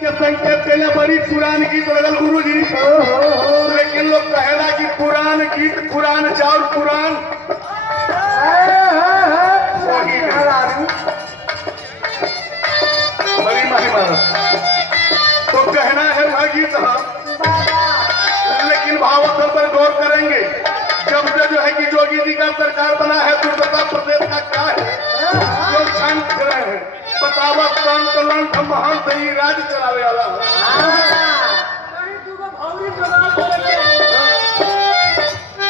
के संकेत पहले बड़ी पुरान गीत लगल गुरु जी, लेकिन लोग कहेला कि पुरान गीत पुरान चाउर पुरान वही बड़ी महिमा। तो कहना है वह गीत हाँ, लेकिन भावार्थ पर गौर करेंगे। जब से जो है कि जोगी जी का सरकार बना है तो उत्तर प्रदेश का क्या है, लोग शांत रहे हैं बतावा संत लंठ महान सही राज चलावे वाला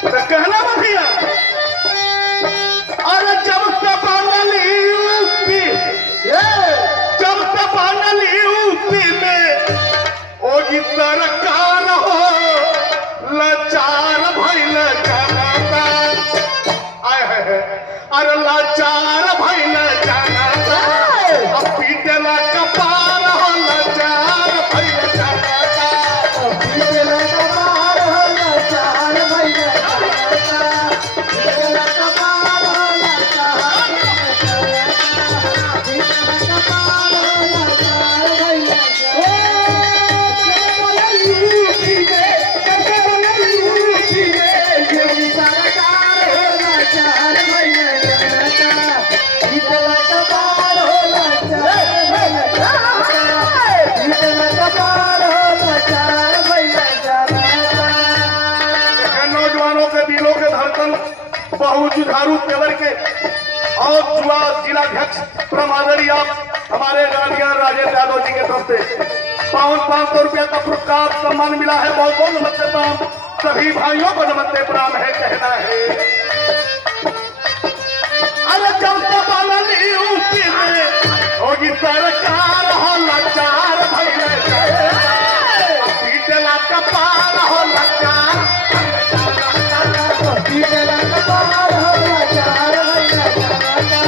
तो कहना भैया। अरे जब से बनली यूपी, जब से बनली यूपी में ओ जी सरकार हो लाचार भइल जनता, आय है अरे लाचार भइल जनता, अब पीटेला कपार हो लाचार भइल जनता, पीटेला कपार हो लाचार भइल जनता, पीटेला कपार हो लाचार भइल जनता, पीटेला कपार हो लाचार भइल बहुत जुझारू तेवर के और जुआ जिलाध्यक्ष प्रमादरी आप हमारे गार्डियन राजेंद्र यादव जी के तरफ से 500 रुपया का पुरस्कार सम्मान मिला है। बहुत बहुत नमस्ते प्रणाम, सभी भाइयों को नमस्ते प्रणाम है कहना है। अरे जब तक बनली यूपी में होगी सरकार हो लाचार भइल जनता, पीटेला कपार हो लाचार, पीटेला कपार हो लाचार भइल जनता,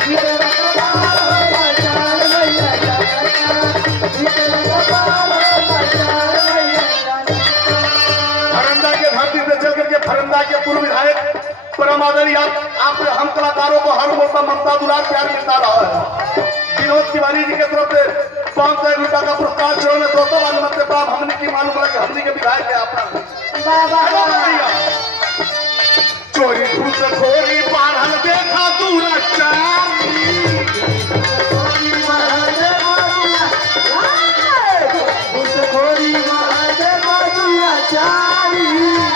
पीटेला कपार हो लाचार भइल जनता, पीटेला कपार हो लाचार भइल जनता। फरंदा के धरती से चल करके फरंदा के पूर्व विधायक परमादरी आप हम कलाकारों को हर मौका ममता दुलार प्यार मिलता रहा है। विनोद तिवारी जी की तरफ से 500 रुपया का पुरस्कार जिन्होंने दोस्तों नमस्ते प्राप्त हमने की मालूम पड़ा कि हमने के विधायक है अपना बाबा चोरी घूसखोरी बाढ़ देखा